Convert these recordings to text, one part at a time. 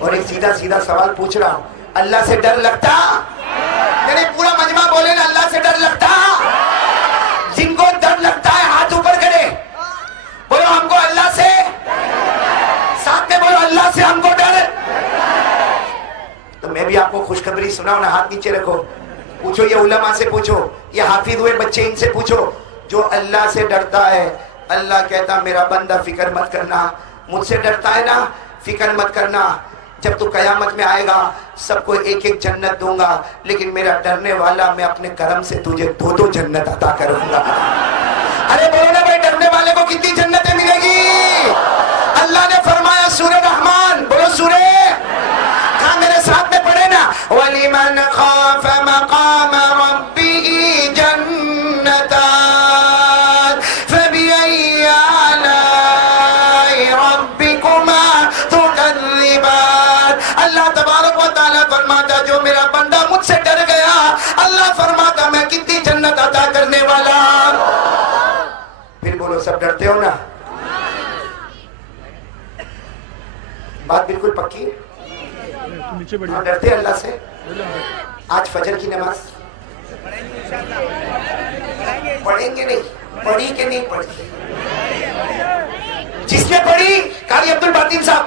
اور ایک سیدھا سیدھا سوال پوچھ رہا ہوں, اللہ سے ڈر لگتا؟ یعنی پورا مجمع بولے نا اللہ سے ڈر لگتا. جن کو ڈر لگتا ہے ہاتھ اوپر کرے, بولو ہم کو اللہ سے, ساتھ میں بولو اللہ سے ہم کو ڈر. تو میں بھی آپ کو خوشخبری سناؤں نا, ہاتھ نیچے رکھو, پوچھو یہ علماء سے پوچھو, یہ حافظ ہوئے بچے ان سے پوچھو, جو اللہ سے ڈرتا ہے اللہ کہتا میرا بندہ فکر مت کرنا. مجھ سے ڈرتا ہے نا, فکر مت کرنا, جب تو قیامت میں آئے گا سب کو ایک ایک جنت دوں گا, لیکن میرا ڈرنے والا میں اپنے کرم سے تجھے 2 جنت عطا کروں گا. ارے بولو نا بھائی, ڈرنے والے کو کتنی جنتیں ملے گی؟ اللہ نے فرمایا سورہ رحمان, بولو سورہ, کہاں میرے ساتھ میں پڑھے نا, وَلِمَنْ خَافَ مَقَامَ رَبِّهِ جَنَّتَانِ فَبِأَيِّ آلَاءِ رَبِّكُمَا تُكَذِّبَانِ. اللہ تبارک و تعالیٰ فرماتا جو میرا بندہ مجھ سے ڈر گیا, اللہ فرماتا میں کتنی جنت عطا کرنے والا. پھر بولو سب ڈرتے ہو نا؟ بات بالکل پکی ہے, ڈرتے اللہ سے. آج فجر کی نماز پڑھیں گے نہیں, پڑھی کہ نہیں پڑھی؟ جس نے پڑھی, قاری عبد الباطن صاحب,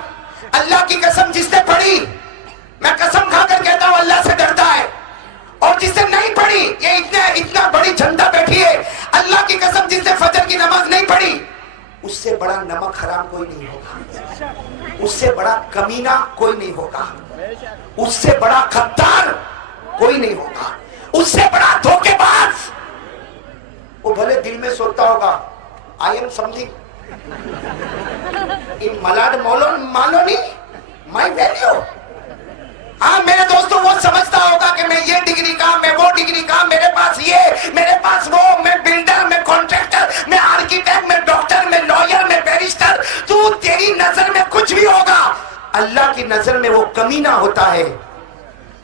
اللہ کی قسم جس نے پڑھی, میں قسم کھا کر کہتا ہوں اللہ سے ڈرتا ہے. اور جس نے نہیں پڑھی, یہ اتنا بڑی جھنڈا بیٹھی ہے, اللہ کی قسم جس نے فجر کی نماز نہیں پڑھی, اس سے بڑا نمک حرام کوئی نہیں ہوگا, اس سے بڑا کمینہ کوئی نہیں ہوگا, اس سے بڑا غدار کوئی نہیں ہوگا, اس سے بڑا دھوکے باز. وہ بھلے دل میں سوچتا ہوگا I'm something in Malad Malvani my value. ہاں میرے دوستوں, وہ سمجھتا ہوگا کہ میں یہ ڈگری کا, میں وہ ڈگری کا, میرے پاس یہ, میرے پاس وہ, میں بلڈر, میں کانٹریکٹر, میں آرکیٹیکٹ, میں ڈاکٹر, میں لائر, میں بیرسٹر. تو تیری نظر میں کچھ بھی ہوگا, اللہ کی نظر میں وہ کمینہ ہوتا ہے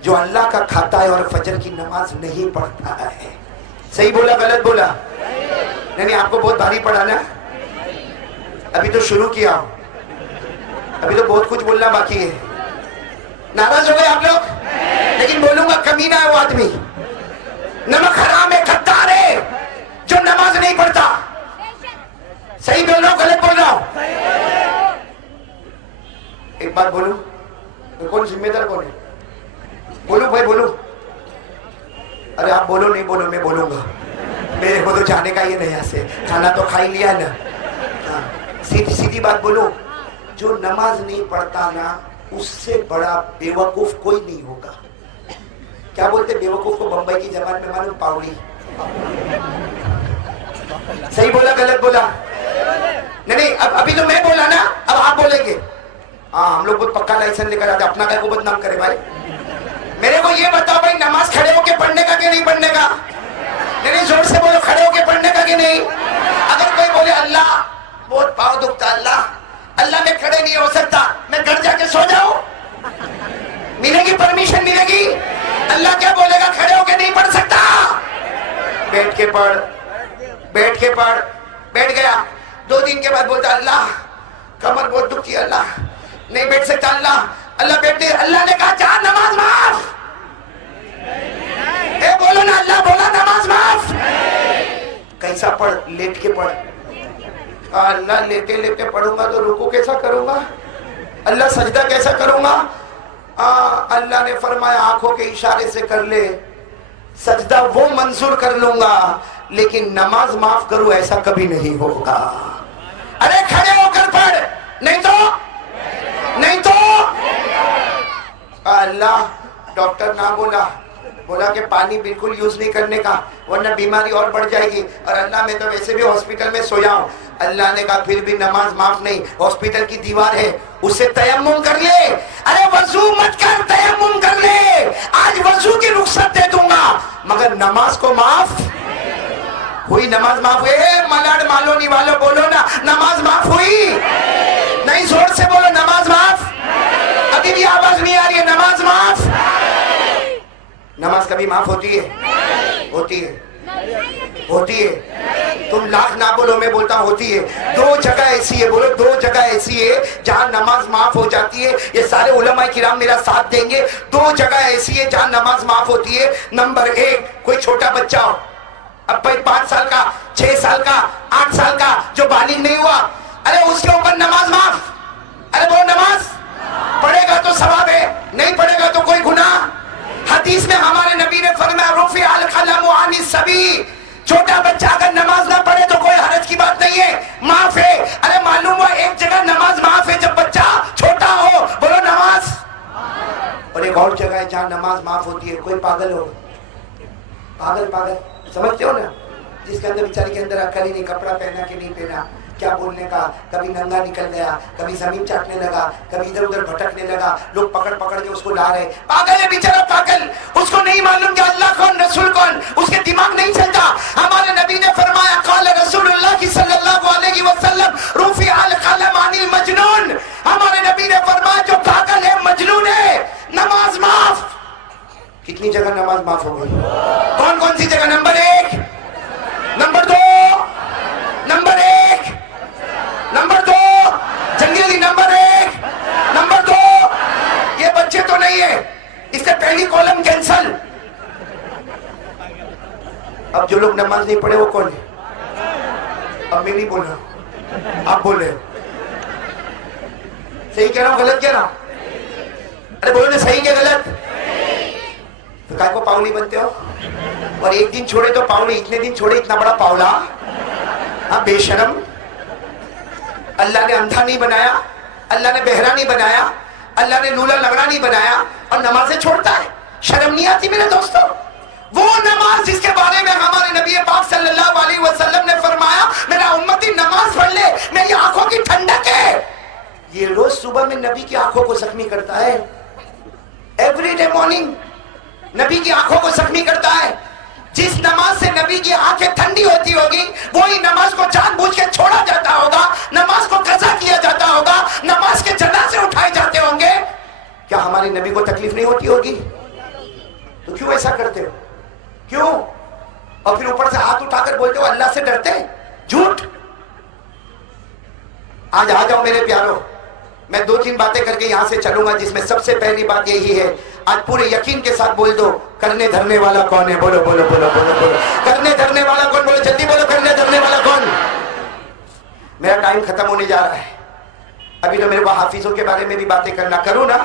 جو اللہ کا کھاتا ہے اور فجر کی نماز نہیں پڑھتا ہے. صحیح بولا غلط بولا؟ نہیں آپ کو بہت بھاری پڑا نا, ابھی تو شروع کیا, ابھی تو بہت کچھ بولنا باقی ہے. ناراض ہو گئے آپ لوگ؟ لیکن بولوں گا کمینہ ہے وہ آدمی, نمک حرام ہے, غدار ہے, جو نماز نہیں پڑھتا. صحیح بول رہا ہوں غلط بول رہا ہوں؟ ایک بات بولوں, کون ذمہ دار کون ہے؟ بولو بھائی بولو. ارے آپ بولو نہیں بولو, میں بولوں گا, میرے کو تو جانے کا یہ نہیں سے, کھانا تو کھا ہی لیا نا. سیدھی بات بولو, جو نماز نہیں پڑھتا نا اس سے بڑا بیوقوف کوئی نہیں ہوگا. کیا بولتے بیوقوف کو بمبئی کی زبان میں معلوم؟ پاوڑی. صحیح بولا غلط بولا؟ نہیں ابھی تو میں بولا نا, اب آپ بولیں گے. ہاں ہم لوگ بہت پکا لائسنس لے کر آتے, اپنا کا کو بدنام کرے بھائی. میرے کو یہ بتاؤ بھائی, نماز کھڑے ہو کے پڑھنے کا کہ نہیں پڑھنے کا؟ نہیں زور سے بولو, کھڑے ہو کے پڑھنے کا کہ نہیں؟ اگر کوئی بولے اللہ بہت پاؤں دکھتا, اللہ میں کھڑے نہیں ہو سکتا, میں گھر جا کے سو جاؤں, ملے گی پرمیشن ملے گی؟ اللہ کیا بولے گا کھڑے ہو کے نہیں پڑھ سکتا؟ بیٹھ کے پڑھ, بیٹھ کے پڑھ. بیٹھ گیا, 2 دن کے بعد بولتا اللہ کمر بہت دکھتی ہے, اللہ نہیں بیٹھ سکتا, اللہ بیٹھتے. اللہ نے کہا جا نماز معاف. اے بولو نا, اللہ بولا نماز معاف. کیسا پڑھ؟ لیٹ کے پڑھ. اللہ لیٹے لیٹے پڑھوں گا تو رکوع کیسا کروں گا؟ اللہ سجدہ کیسا کروں گا؟ اللہ نے فرمایا آنکھوں کے اشارے سے کر لے, سجدہ وہ منظور کر لوں گا, لیکن نماز معاف کروں ایسا کبھی نہیں ہوگا. ارے کھڑے ہو کر پڑھ, نہیں تو اللہ. ڈاکٹر نہ بولا کہ پانی بالکل یوز نہیں کرنے کا ورنہ بیماری اور بڑھ جائے گی, اور اللہ میں تو ویسے بھی ہاسپٹل میں سویا ہوں. اللہ نے کہا پھر بھی نماز معاف نہیں, ہاسپٹل کی دیوار ہے اس سے تیمم کر لے. ارے وضو مت کر, تیمم کر لے. آج وضو کی رخصت دے دوں گا مگر نماز کو معاف ہوئی. نماز معاف ہوئی. ملاڈ مالونی والوں بولو نا, نماز معاف ہوئی. نہیں زور سے بولو نماز معاف. ابھی بھی آواز نہیں آ رہی ہے, نماز معاف. نماز کبھی معاف ہوتی ہے؟ ہوتی ہے. ہوتی ہے؟ تم لاکھ نہ بولو، میں بولتا ہوں ہوتی ہے۔ دو جگہ ایسی ہے، بولو دو جگہ ایسی ہے جہاں نماز معاف ہو جاتی ہے، یہ سارے علماء کرام میرا ساتھ دیں گے۔ دو جگہ ایسی ہے جہاں نماز معاف ہوتی ہے۔ نمبر ایک، کوئی چھوٹا بچہ ہو، اب بھائی 5 سال کا، 6 سال کا، 8 سال کا، جو بالغ نہیں ہوا، ارے اس کے اوپر نماز معاف۔ ارے وہ نماز پڑھے گا تو ثواب ہے، نہیں پڑھے گا تو کوئی گناہ۔ حدیث میں ہمارے نبی نے فرمایا رفع القلم عن الصبی، چھوٹا بچہ اگر نماز نہ پڑھے تو کوئی حرج کی بات نہیں ہے، معاف ہے۔ ارے معلوم ہوا ایک جگہ نماز معاف ہے جب بچہ چھوٹا ہو، بولو نماز۔ اور ایک اور جگہ ہے جہاں نماز معاف ہوتی ہے، کوئی پاگل ہو، پاگل سمجھتے ہو نا، جس کے اندر بیچارے کے اندر عقل ہی نہیں، کپڑا پہنا کہ نہیں پہنا، کیا بولنے کا، کبھی ننگا نکل گیا، کبھی زمین چاٹنے لگا، کبھی ادھر ادھر بھٹکنے لگا، لوگ پکڑ کے اس کو لا رہے، پاگل ہے بیچارہ پاگل، اس کو نہیں معلوم کہ اللہ کون رسول کون، اس کے دماغ نہیں چلتا۔ ہمارے نبی نے فرمایا قال رسول اللہ صلی اللہ علیہ وسلم رفع القلم عن المجنون، ہمارے نبی نے فرمایا جو پاگل ہے، مجنون ہے، نماز معاف۔ کتنی جگہ نماز معاف ہو گئی؟ کون سی جگہ؟ نمبر 1، نمبر 2، نمبر 1، نمبر 2، جنگی علی نمبر 1، نمبر 2، یہ بچے تو نہیں ہے، اس سے پہلی کالم کینسل۔ اب جو لوگ نماز نہیں پڑھے وہ کون ہے؟ اب میں نہیں بول رہا، آپ بول رہے ہو۔ صحیح کہہ رہا ہوں غلط کہہ رہا ہوں؟ ارے بولو نا صحیح کہ غلط؟ تو کائے کو پاؤلی بنتے ہو؟ اور ایک دن چھوڑے تو پاؤلی، اتنے دن چھوڑے اتنا بڑا پاؤلا، ہاں بے شرم۔ اللہ نے اندھا نہیں بنایا، اللہ نے بہرا نہیں بنایا، اللہ نے لولا لنگڑا نہیں بنایا، اور نمازیں چھوڑتا ہے، شرم نہیں آتی میرے دوستو؟ وہ نماز جس کے بارے میں ہمارے نبی پاک صلی اللہ علیہ وسلم نے فرمایا میرا امتی نماز پڑھ لے، میری آنکھوں کی ٹھنڈک ہے، یہ روز صبح میں نبی کی آنکھوں کو زخمی کرتا ہے، ایوری ڈے مارننگ نبی کی آنکھوں کو زخمی کرتا ہے۔ جس نماز سے نبی کی آنکھیں ٹھنڈی ہوتی ہوگی وہی نماز کو جان بوجھ کے چھوڑا جاتا ہوگا، نماز کو قضا کیا جاتا ہوگا، نماز کے جنازے اٹھائے جاتے ہوں گے، کیا ہمارے نبی کو تکلیف نہیں ہوتی ہوگی؟ تو کیوں ایسا کرتے ہو؟ کیوں؟ اور پھر اوپر سے ہاتھ اٹھا کر بولتے ہو اللہ سے ڈرتے ہیں، جھوٹ۔ آج آ جاؤ میرے پیارو، میں 2-3 باتیں کر کے یہاں سے چلوں گا، جس میں سب سے پہلی بات یہی ہے، آج پورے یقین کے ساتھ بول دو کرنے دھرنے والا کون ہے؟ بولو بولو بولو بولو بولو، کرنے دھرنے والا کون؟ بولو جلدی بولو، کرنے دھرنے والا کون؟ میرا ٹائم ختم ہونے جا رہا ہے، ابھی تو میرے کو حافظوں کے بارے میں بھی باتیں کرنا، کروں نا؟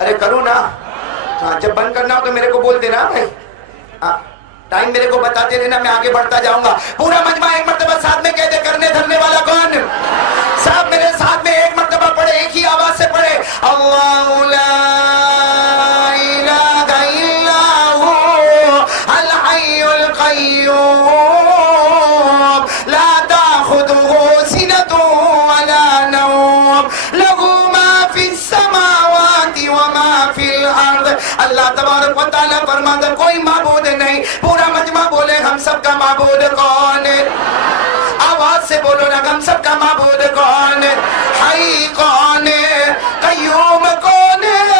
ارے کروں نا؟ ہاں جب بند کرنا ہو تو میرے کو بول دینا بھائی، ہاں ٹائم میرے کو بتاتے رہنا، میں آگے بڑھتا جاؤں گا۔ پورا مجمع ایک مرتبہ ساتھ میں کہتے کرنے دھرنے والا کون؟ صاحب میرے ساتھ میں ایک مرتبہ پڑھے، ایک ہی آواز سے پڑھے، اللہ لا الہ الا هو الحی القیوم لا تأخذه سنة ولا نوم له ما في السماوات وما في الارض۔ اللہ تبارک و تعالیٰ فرماتا کوئی معبود نہیں، پورا مجمع بولے ہم سب کا معبود کون ہے؟ آواز سے بولو نا، ہم سب کا معبود کون ہے؟ حی کون ہے؟ قیوم کون ہے؟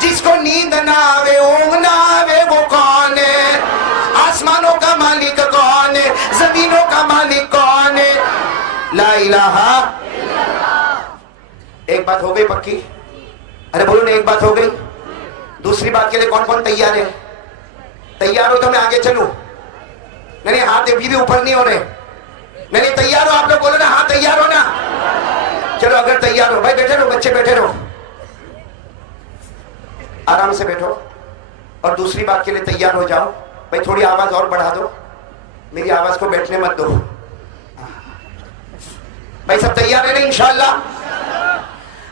جس کو نیند نہ آوے اونگ نہ آوے وہ کون ہے؟ آسمانوں کا مالک کون ہے؟ زمینوں کا مالک کون ہے؟ لا الہ۔ ایک بات ہو گئی پکی؟ ارے بولو نا ایک بات ہو گئی؟ دوسری بات کے لیے کون کون تیار ہے؟ تیار ہو تو میں آگے چلوں؟ نہیں ہاتھ ابھی بھی اوپر نہیں ہو رہے، نہیں تیار ہو؟ آپ لوگ بولو نا ہاں تیار ہو نا؟ چلو اگر تیار ہو بھائی بیٹھے رہو، بچے بیٹھے رہو، آرام سے بیٹھو، اور دوسری بات کے لیے تیار ہو جاؤ بھائی، تھوڑی آواز اور بڑھا دو، میری آواز کو بیٹھنے مت دو بھائی۔ سب تیار ہے نا انشاءاللہ؟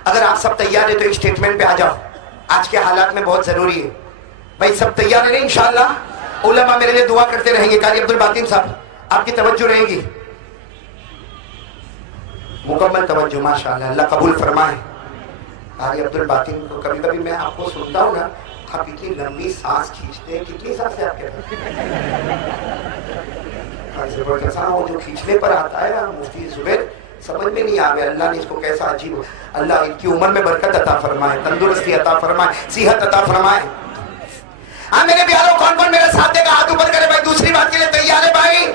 اگر آپ سب تیار ہے تو اسٹیٹمنٹ پہ آ جاؤ، آج کے حالات میں بہت ضروری ہے بھائی۔ سب تیار ہے نا انشاءاللہ؟ علماء میرے لیے دعا کرتے رہیں گے، قاری عبدالباطن صاحب آپ کی توجہ رہے گی، مکمل توجہ، ماشاءاللہ، اللہ قبول فرمائے۔ قاری عبدالباطن کو کبھی کبھی میں آپ کو سنتا ہوں نا، آپ اتنی لمبی سانس کھینچتے ہیں، کتنی سانس ہے آپ کے پاس؟ وہ جو کھینچنے پر آتا ہے مفتی زبیر، سمجھ میں نہیں آگیا اللہ نے اس کو کیسا عجیب، اللہ ان کی عمر میں برکت عطا فرمائے، تندرستی عطا فرمائے، صحت عطا فرمائے۔ ہاں میرے پیاروں، کون کون میرے ساتھ دے گا؟ ہاتھ اوپر کرے بھائی، دوسری بات کے لیے تیار ہے بھائی؟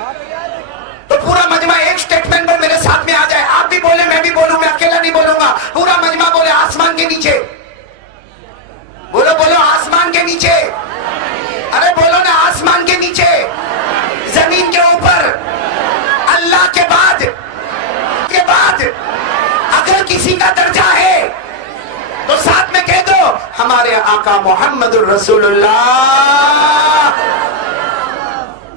تو پورا مجمع ایک سٹیٹمنٹ پر میرے ساتھ میں آ جائے، آپ بھی بولیں میں بھی بولوں، میں اکیلا نہیں بولوں گا، پورا مجمع بولے آسمان کے نیچے، بولو بولو آسمان کے نیچے، ارے بولو نا آسمان کے نیچے، زمین کے اوپر، اللہ کے بعد اگر کسی کا درجہ ہے تو ساتھ میں کہہ دو ہمارے آقا محمد الرسول اللہ۔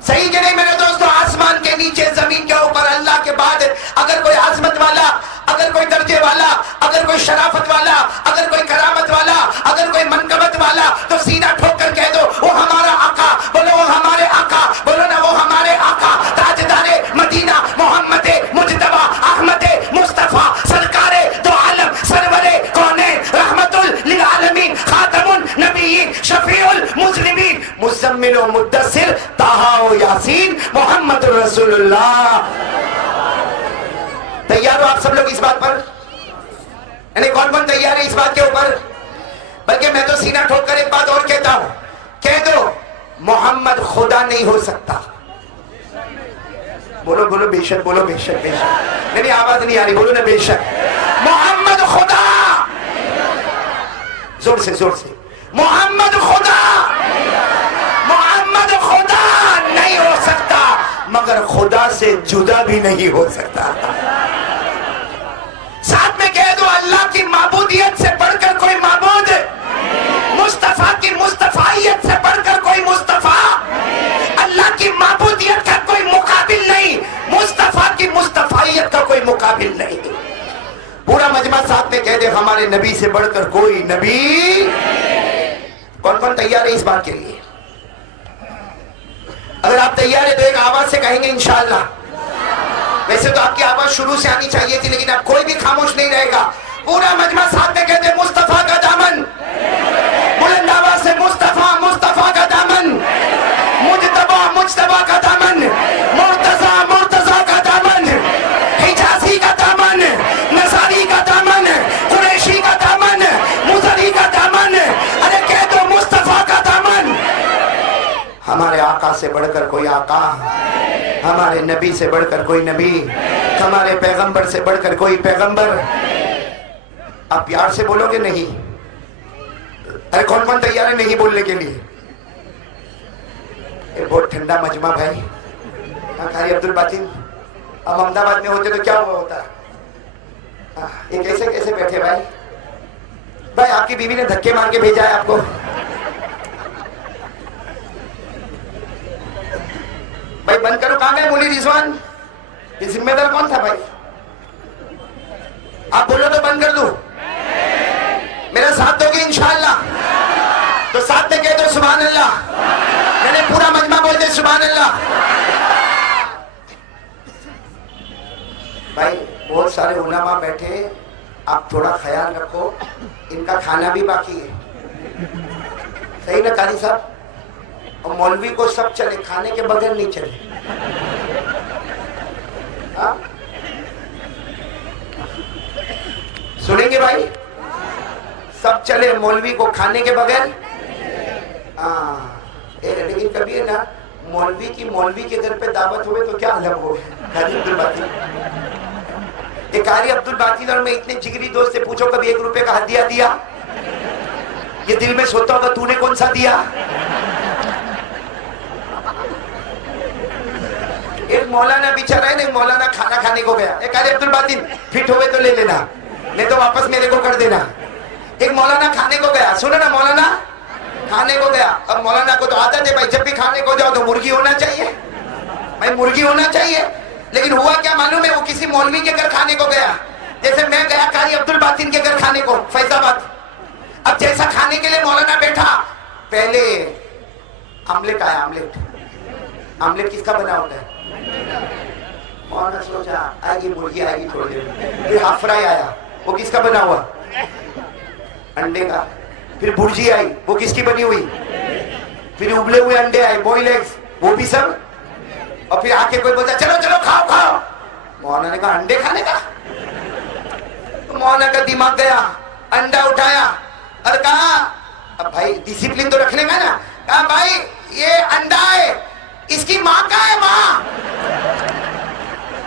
صحیح کہ نہیں میرے دوستو؟ آسمان کے نیچے، زمین کے اوپر، اللہ کے بعد اگر کوئی عظمت والا، اگر کوئی درجے والا، اگر کوئی شرافت والا، اگر کوئی کرامت والا، اگر کوئی منقبت والا، تو سینہ ٹھوک کر کہہ دو وہ ہمارا آقا، بولو وہ ہمارے آقا، بولو نا وہ ہمارے آقا، تاجدار مدینہ محمد مجتبی احمد مصطفیٰ سرکار دو عالم سرور کونین رحمت للعالمین خاتم النبیین شفیع المسلمین مزمل و مدثر طٰہٰ و یاسین محمد رسول اللہ۔ تیار ہو آپ سب لوگ اس بات پر؟ یعنی کون کون تیار ہے اس بات کے اوپر؟ بلکہ میں تو سینہ ٹھوک کر ایک بات اور کہتا ہوں، کہہ دو محمد خدا نہیں ہو سکتا۔ بولو بولو بے شک، بولو بے شک، بے شک، نہیں آواز نہیں آ رہی، بولو نا بے شک، محمد خدا، زور سے زور سے، محمد خدا، محمد خدا نہیں ہو سکتا، مگر خدا سے جدا بھی نہیں ہو سکتا۔ ساتھ میں کہہ دو اللہ کی معبودیت سے بڑھ کر کوئی معبود، مصطفیٰ کی مصطفیت سے بڑھ کر کوئی مصطفیٰ، اللہ کی معبودیت کا کوئی مقابل نہیں، مصطفیٰ کی مصطفیت کا کوئی مقابل نہیں۔ پورا مجمع ساتھ میں کہہ دے ہمارے نبی سے بڑھ کر کوئی نبی۔ کون کون تیار ہے اس بات کے لیے؟ اگر آپ تیار ہیں تو ایک آواز سے کہیں گے انشاءاللہ۔ ویسے تو آپ کی آواز شروع سے آنی چاہیے تھی، لیکن اب کوئی بھی خاموش نہیں رہے گا۔ پورا مجمع ساتھ میں کہتے مصطفیٰ کا دامن، بلند آواز سے مصطفیٰ، مصطفیٰ کا دامن، مجتبیٰ، مجتبیٰ کا دامن، مرتضیٰ، مرتضیٰ کا دامن، حجازی کا دامن، نصاری کا دامن، قریشی کا دامن، مزری کا دامن، ارے کہہ دو مصطفیٰ کا دامن۔ ہمارے آقا سے بڑھ کر کوئی آقا، ہمارے نبی سے بڑھ کر کوئی نبی، ہمارے پیغمبر سے بڑھ کر کوئی پیغمبر۔ آپ پیار سے بولو گے نہیں؟ ارے کون کون تیار ہے نہیں بولنے کے لیے؟ یہ بہت ٹھنڈا مجمع بھائی، قاری عبدالباطن اب احمد آباد میں ہوتے تو کیا ہوا ہوتا؟ یہ کیسے کیسے بیٹھے بھائی؟ بھائی آپ کی بیوی نے دھکے مار کے بھیجا ہے آپ کو؟ بھائی بند کرو، کہاں گئے مولی رضوان؟ یہ ذمہ دار کون تھا بھائی؟ آپ بولو تو بند کر دوں؟ میرا ساتھ دو گے انشاءاللہ؟ تو ساتھ میں کہہ دو سبحان اللہ، میں نے پورا مجمع بولتے سبحان اللہ۔ بھائی بہت سارے علماء بیٹھے، آپ تھوڑا خیال رکھو، ان کا کھانا بھی باقی ہے، صحیح نا قاری صاحب؟ اور مولوی کو سب چلے، کھانے کے بغیر نہیں چلے۔ سنیں گے بھائی؟ سب چلے، مولوی کو کھانے کے بغیر۔ لیکن کبھی ہے نا مولوی کی مولوی کے گھر پہ دعوت ہوئے تو کیا الگ ہو قاری عبدالباطن۔ یہ قاری عبدالباطن اور میں اتنے جگری دوست سے پوچھو کبھی 1 روپے کا ہدیہ دیا؟ یہ دل میں سوچتا ہوگا تو نے کون سا دیا؟ ایک مولانا بیچارہ ہے نا، مولانا کھانا کھانے کو گیا، ایک قاری عبدالباطن فٹ ہوئے تو لے لینا، نہیں تو واپس میرے کو کر دینا۔ ایک مولانا کھانے کو گیا، سنو نا، مولانا کھانے کو گیا۔ اب مولانا کو تو عادت ہے بھائی جب بھی کھانے کو جاؤ تو مرغی ہونا چاہیے، بھائی مرغی ہونا چاہیے۔ لیکن ہوا کیا معلوم ہے؟ وہ کسی مولوی کے گھر کھانے کو گیا، جیسے میں گیا قاری عبدالباطن کے گھر کھانے کو فیض آباد۔ اب جیسا کھانے کے لیے مولانا بیٹھا، پہلے آملیٹ آیا، آملیٹ۔ آملیٹ کس کا بنا ہوتا ہے؟ مولانا سوچا آئے گی مرغی، آئے گی تھوڑی دیر میں۔ پھر ہاف فرائی آیا، وہ کس کا بنا ہوا؟ انڈے کا۔ پھر برجی آئی، وہ کس کی بنی ہوئی؟ پھر ابلے ہوئے انڈے آئے، بوائل ایگز، وہ بھی سب۔ اور پھر آ کے کوئی بولتا چلو چلو کھاؤ کھاؤ، مولانا نے کہا انڈے کھانے کا؟ تو مولانا کا دماغ گیا، انڈا اٹھایا اور کہا اب بھائی ڈسپلن تو رکھنے کا نا، کہا بھائی یہ انڈا ہے، اس کی ماں کہاں ہے ماں؟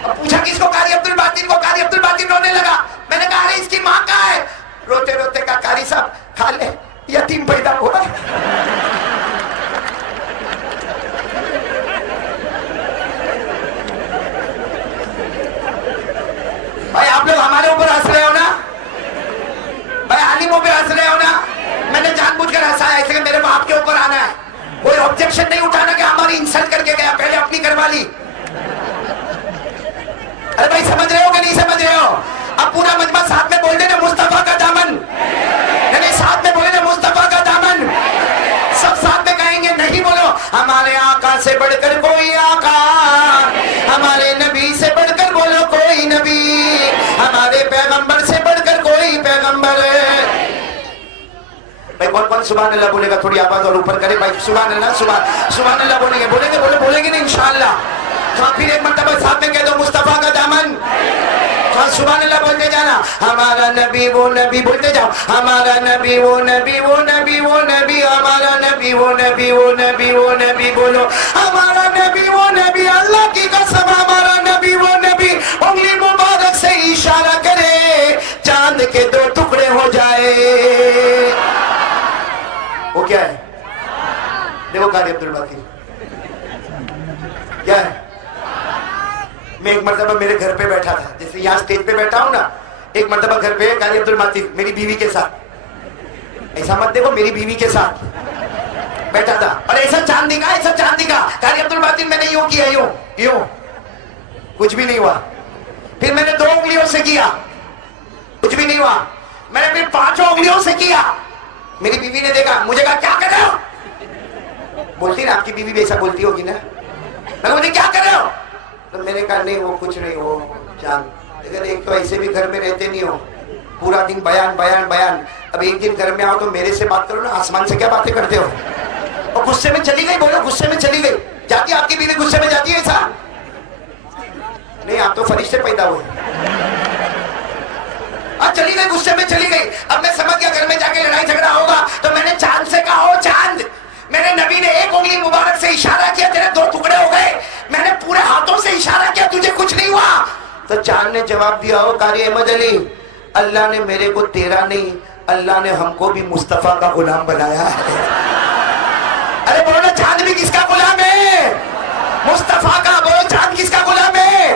اب پوچھا کس کو؟ قاری عبد الباطن کو۔ قاری عبد الباطن رونے لگا۔ میں نے کہا ارے اس کی ماں کہاں ہے؟ روتے روتے کہا قاری صاحب کھا لے، یتیم پیدا ہوا ہے۔ بھائی آپ لوگ ہمارے اوپر ہنس رہے ہو نا؟ بھائی عالموں پہ ہنس رہے ہو نا؟ میں نے جان بوجھ کر ہنسایا اس لیے میرے باپ کے اوپر آنا ہے۔ کوئی آبجیکشن نہیں اٹھانا کہ ہماری انسلٹ کر کے گیا، پہلے اپنی کروا لی۔ ارے بھائی سمجھ رہے ہو کہ نہیں سمجھ رہے ہو؟ اب پورا مجمع ساتھ میں بول دینا مصطفیٰ کا دامن، یعنی ساتھ میں بولے نا مصطفیٰ کا دامن، سب ساتھ میں کہیں گے، نہیں بولو ہمارے آقا سے بڑھ کر کوئی آقا، ہمارے نبی سے بڑھ کر بولو کوئی نبی، ہمارے پیغمبر سے بڑھ کر کوئی پیغمبر۔ بھائی کون کون سبحان اللہ بولے گا؟ تھوڑی آواز اور اوپر کرے بھائی، سبحان اللہ سبحان اللہ بولیں گے، بولیں گے نہیں انشاءاللہ؟ ہاں پھر ایک مرتبہ ساتھ میں کہہ دو مصطفیٰ کا دامن، ہاں سبحان اللہ بولتے جانا، ہمارا نبی وہ نبی، بولتے جاؤ ہمارا نبی وہ نبی وہ نبی وہ نبی، ہمارا نبی وہ نبی وہ نبی وہ نبی، بولو ہمارا نبی وہ نبی، اللہ کی قسم ہمارا نبی وہ نبی، انگلی مبارک سے اشارہ کرے چاند کے دو ٹکڑے ہو جائے۔ وہ کیا ہے؟ دیکھو قاری عبد الباطن کیا ہے؟ میں ایک مرتبہ میرے گھر پہ بیٹھا تھا، جیسے یہاں سٹیج پہ بیٹھا ہوں نا، ایک مرتبہ گھر پہ قاری عبد الباطن میری بیوی کے ساتھ، ایسا مت دیکھو، میری بیوی کے ساتھ بیٹھا تھا، اور ایسا چاند دکھا قاری عبد الباطن میں نے یوں کیا، یوں کچھ بھی نہیں ہوا۔ پھر میں نے 2 انگلیوں سے کیا، کچھ بھی نہیں ہوا۔ میں نے پھر 5 انگلیوں سے کیا۔ میری بیوی نے دیکھا، مجھے کہا کیا کر رہے ہو؟ بولتی نا آپ کی بیوی بھی ایسا بولتی ہوگی نا، میں نے مجھے کیا کر رہے ہو؟ تو میں نے کہا نہیں وہ کچھ نہیں، وہ چاند، لیکن ایک تو ایسے بھی گھر میں رہتے نہیں ہو، پورا دن بیان بیان بیان، اب ایک دن گھر میں آؤ تو میرے سے بات کرو نا، آسمان سے کیا باتیں کرتے ہو؟ اور غصے میں چلی گئی، بولو غصے میں چلی گئی، جاتی ہے آپ کی بیوی غصے میں جاتی ہے ایسا؟ نہیں آپ تو فرشتے پیدا ہوئے، چلی گئی غصے میں چلی گئی۔ اب میں سمجھ گیا گھر میں جا کے لڑائی جھگڑا ہوگا، تو میں نے چاند سے کہا، او چاند، میرے نبی نے ایک انگلی مبارک سے اشارہ کیا، تیرے 2 ٹکڑے ہو گئے، میں نے پورے ہاتھوں سے اشارہ کیا، تجھے کچھ نہیں ہوا؟ تو چاند نے جواب دیا، او قاری احمد علی، اللہ نے میرے کو تیرا نہیں، اللہ نے ہم کو بھی مصطفیٰ کا غلام بنایا ہے۔ ارے بولو نا چاند بھی کس کا غلام ہے؟ مصطفیٰ کا۔ بولو چاند کس کا غلام ہے؟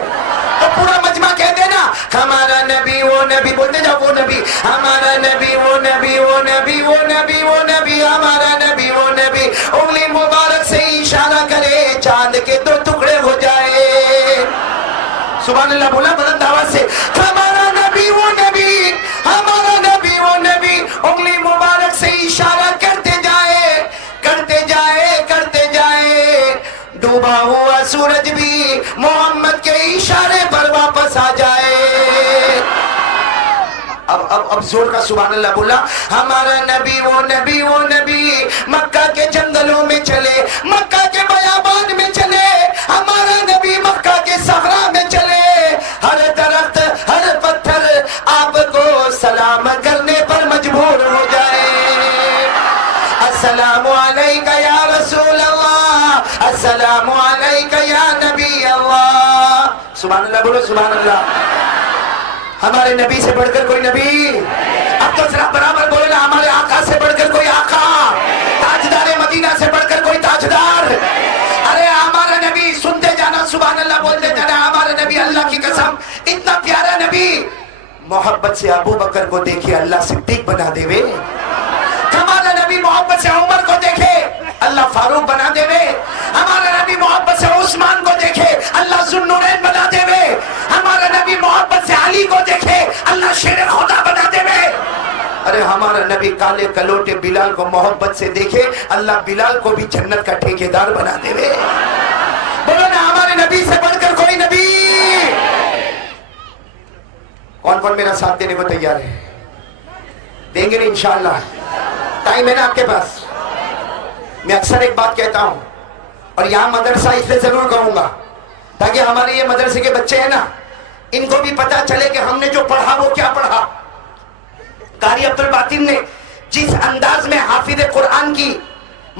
تو پورا مجمع کہہ دینا ہمارا نبی وہ نبی، بولتے جاؤ وہ نبی، ہمارا نبی وہ نبی وہ نبی وہ نبی وہ نبی، ہمارا نبی وہ نبی، انگلی مبارک سے اشارہ کرے چاند کے 2 ٹکڑے ہو جائے۔ سبحان اللہ بولا بلند آواز سے، ہمارا نبی وہ نبی، ہمارا نبی وہ نبی، انگلی مبارک سے اشارہ کرتے جائے کرتے جائے کرتے جائے، ڈوبا ہوا سورج بھی محمد کے اشارے پر واپس آ جائے۔ اب زور کا سبحان اللہ بولا، ہمارا نبی وہ نبی وہ نبی، مکہ کے جنگلوں میں چلے، مکہ کے بیابان میں چلے، ہمارا نبی مکہ کے صحرا میں چلے، ہر درخت ہر پتھر آپ کو سلام کرنے پر مجبور ہو جائے۔ السلام علیکہ یا رسول اللہ، السلام علیکہ یا نبی اللہ۔ سبحان اللہ بولو سبحان اللہ۔ ہمارے نبی سے بڑھ کر کوئی نبی، اب تو ذرا برابر بولو نا، ہمارے آقا سے بڑھ کر کوئی آقا، تاجدار مدینہ سے بڑھ کر کوئی تاجدار۔ ارے ہمارا نبی، سنتے جانا سبحان اللہ بولتے جانا، ہمارا نبی اللہ کی قسم اتنا پیارا نبی، محبت سے ابو بکر کو دیکھے اللہ صدیق بنا دے وے، ہمارا نبی محبت سے عمر کو دیکھے اللہ فاروق بنا دے وے، ہمارا نبی محبت سے عثمان کو دیکھے اللہ ذوالنورین بنا دے وے، ہمارا نبی محبت سے علی کو دیکھے اللہ شیر خدا بنا دے وے۔ ارے ہمارا نبی کالے کلوٹے بلال کو محبت سے دیکھے اللہ بلال کو بھی جنت کا ٹھیکیدار بنا دے وے۔ بولو نا ہمارے نبی سے بڑھ کر کوئی نبی۔ کون کون میرا ساتھ دینے کو تیار ہے؟ دیں گے نا انشاءاللہ؟ ٹائم ہے نا آپ کے پاس؟ میں اکثر ایک بات کہتا ہوں، اور یہاں مدرسہ اس لیے ضرور کہوں گا تاکہ ہمارے یہ مدرسے کے بچے ہیں نا، ان کو بھی پتا چلے کہ ہم نے جو پڑھا وہ کیا پڑھا۔ قاری عبد الباطن نے جس انداز میں حافظ قرآن کی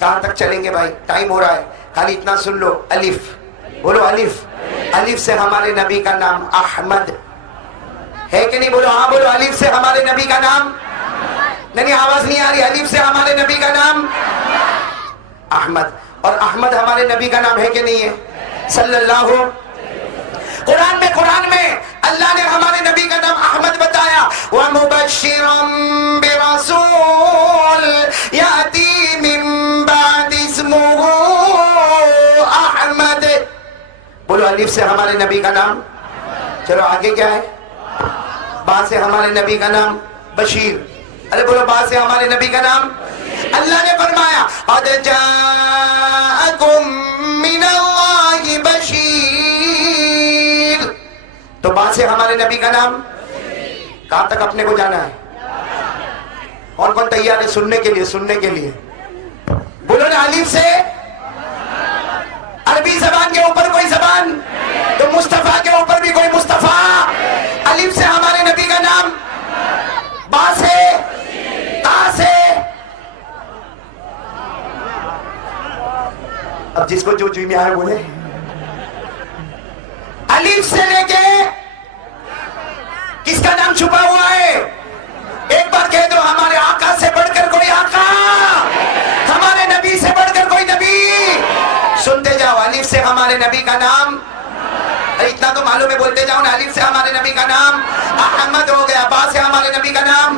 کہاں تک چلیں گے بھائی؟ ٹائم ہو رہا ہے، خالی اتنا سن لو، الف بولو، الف، الف سے ہمارے نبی کا نام احمد ہے کہ نہیں؟ بولو ہاں بولو، الف سے ہمارے نبی کا نام، نہیں آواز نہیں آ رہی، الف سے ہمارے نبی کا نام احمد، اور احمد ہمارے نبی کا نام ہے کہ نہیں ہے؟ صلی اللہ، قرآن میں اللہ نے ہمارے نبی کا نام احمد بتایا، وَمُبَشِّرًا بِرَسُولٍ يَأْتِي مِن بَعْدِ اسْمُهُ احمد، بولو الف سے ہمارے نبی کا نام، چلو آگے کیا ہے؟ با سے ہمارے نبی کا نام بشیر، ارے بولو با سے ہمارے نبی کا نام، اللہ نے فرمایا قَدْ جَاءَكُم مِّنَ اللَّهِ بَشِيرٌ، تو با سے ہمارے نبی کا نام، کہاں تک اپنے کو جانا ہے؟ کون کون تیار ہے سننے کے لیے؟ سننے کے لیے بولو نا، الف سے عربی زبان کے اوپر کوئی زبان تو مصطفیٰ کے اوپر بھی کوئی مصطفیٰ، الف سے ہمارے نبی کا نام، با سے، تا سے، اب جس کو جو میں آئے بولے، الف سے لے کے کس کا نام چھپا ہوا ہے؟ ایک بار کہہ دو، ہمارے آقا سے بڑھ کر کوئی آقا، ہمارے نبی سے بڑھ کر کوئی نبی، سنتے جاؤ، الف سے ہمارے نبی کا نام، اتنا تو معلوم ہے، بولتے جاؤ نا، الف سے ہمارے نبی کا نام احمد ہو گیا، با سے ہمارے نبی کا نام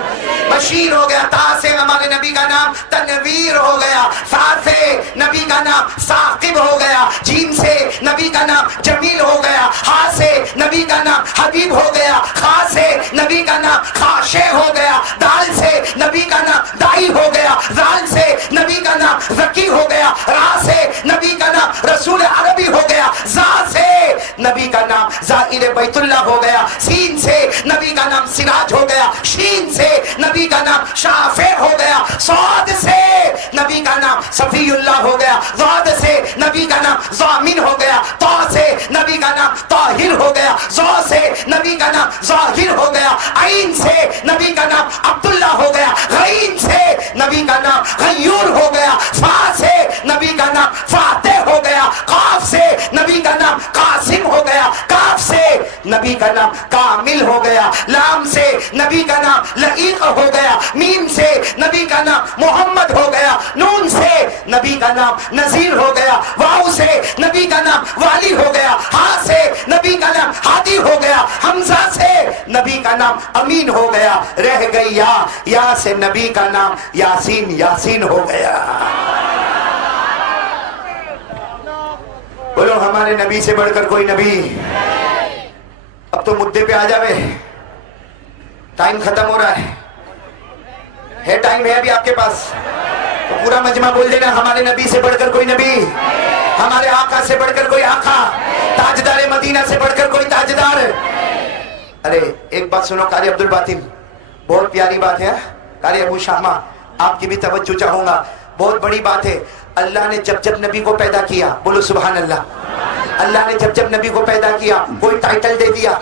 بشیر ہو گیا، تا سے ہمارے نبی کا نام تنویر ہو گیا، سا سے نبی کا نام ثاقب ہو گیا، جیم سے نبی کا نام جمیل ہو گیا، ہا سے نبی کا نام حبیب ہو گیا، خا سے نبی کا نام خاشع ہو گیا، دال سے نبی کا نام دائی ہو گیا، زال سے نبی کا نام ذکی ہو گیا، را سے نبی کا نام رسول عربی ہو گیا، زا سے نبی کا نام زائر بیت اللہ ہو گیا، سین سے نبی کا نام سراج ہو گیا، شین سے نبی کا نام شافع ہو گیا، صاد سے نبی کا نام صفی اللہ ہو گیا، ضاد سے نبی کا نام ضامن ہو گیا، طا سے نبی کا نام طاہر ہو گیا، ظا سے نبی کا نام ظاہر ہو گیا، عین سے نبی کا نام عبداللہ ہو گیا، غین سے نبی کا نام غیور ہو گیا، فا سے نبی کا نام فاتح ہو گیا، قاف سے نبی کا نام قاسم ہو گیا، کاف سے نبی کا نام کامل ہو گیا، لام سے نبی کا نام لعیق ہو گیا، میم سے نبی کا نام محمد ہو گیا، نون سے نبی کا نام نذیر ہو گیا، واو سے نبی کا نام والی ہو گیا، ہا سے نبی کا نام ہادی ہو گیا، حمزہ سے نبی کا نام امین ہو گیا، رہ گئی یا سے نبی کا نام یاسین یاسین ہو گیا۔ بولو ہمارے نبی سے بڑھ کر کوئی نبی۔ اب تو مدے پہ آ جاوے، ٹائم ختم ہو رہا ہے ٹائم ہے ابھی آپ کے پاس، تو پورا مجمع بول دینا، ہمارے نبی سے بڑھ کر کوئی نبی، ہمارے آقا سے بڑھ کر کوئی آقا، تاجدار مدینہ سے بڑھ کر کوئی تاجدار۔ ارے ایک بات سنو قاری عبدالباطن، بہت پیاری بات ہے، قاری ابو شامہ آپ کی بھی توجہ چاہوں گا، بہت بڑی بات ہے۔ اللہ نے جب جب نبی کو پیدا کیا، بولو سبحان اللہ، اللہ نے جب جب نبی کو پیدا کیا کوئی ٹائٹل دے دیا،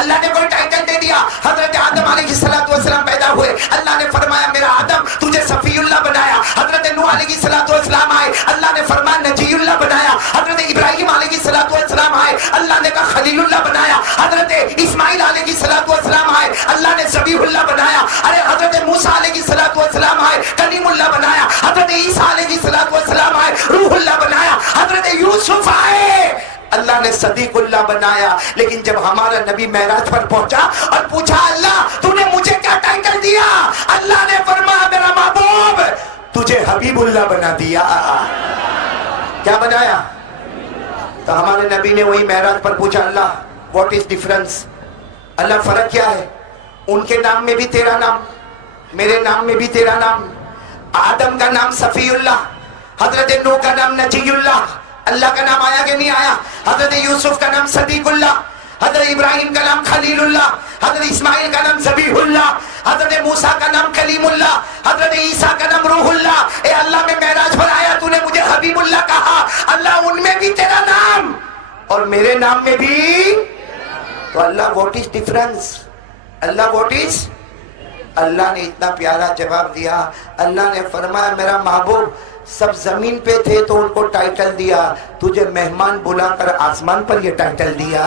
اللہ نے کوئی ٹائٹل دے دیا۔ حضرت آدم علیہ السلام پیدا ہوئے، اللہ نے فرمایا میرا آدم تجھے صفی اللہ بنایا۔ حضرت نوح علیہ السلام آئے، اللہ نے فرمایا نجی اللہ بنایا۔ حضرت ابراہیم علیہ السلام آئے، اللہ نے کہا خلیل اللہ بنایا۔ حضرت اسماعیل علیہ السلام آئے، اللہ نے ذبیح اللہ بنایا۔ ارے حضرت موسیٰ علیہ السلام آئے، کلیم اللہ بنایا۔ حضرت عیسیٰ علیہ السلام آئے، روح اللہ بنایا۔ حضرت یوسف آئے، اللہ نے صدیق اللہ بنایا۔ لیکن جب ہمارا نبی معراج پر پہنچا اور پوچھا اللہ تو نے مجھے کیا ٹائٹل دیا، اللہ نے فرمایا میرا محبوب تجھے حبیب اللہ بنا دیا۔ کیا بنایا؟ تو ہمارے نبی نے وہی معراج پر پوچھا اللہ واٹ از ڈفرنس، اللہ فرق کیا ہے؟ ان کے نام میں بھی تیرا نام، میرے نام میں بھی تیرا نام۔ آدم کا نام صفی اللہ، حضرت نوح کا نام نجی اللہ، اللہ کا نام آیا کہ نہیں آیا؟ حضرت یوسف کا نام صدیق اللہ، حضرت ابراہیم کا نام خلیل اللہ، حضرت اسماعیل کا نام ذبیح اللہ، حضرت موسیٰ کا نام کلیم اللہ، حضرت عیسیٰ کا نام روح اللہ۔ اے اللہ میں معراج پر آیا تو نے مجھے حبیب اللہ کہا، اللہ ان میں بھی تیرا نام اور میرے نام میں بھی، تو اللہ واٹ از ڈفرنس، اللہ واٹ از، اللہ نے اتنا پیارا جواب دیا. اللہ نے فرمایا میرا محبوب سب زمین پہ تھے تو ان کو ٹائٹل دیا, تجھے مہمان بلا کر آسمان پر یہ ٹائٹل دیا.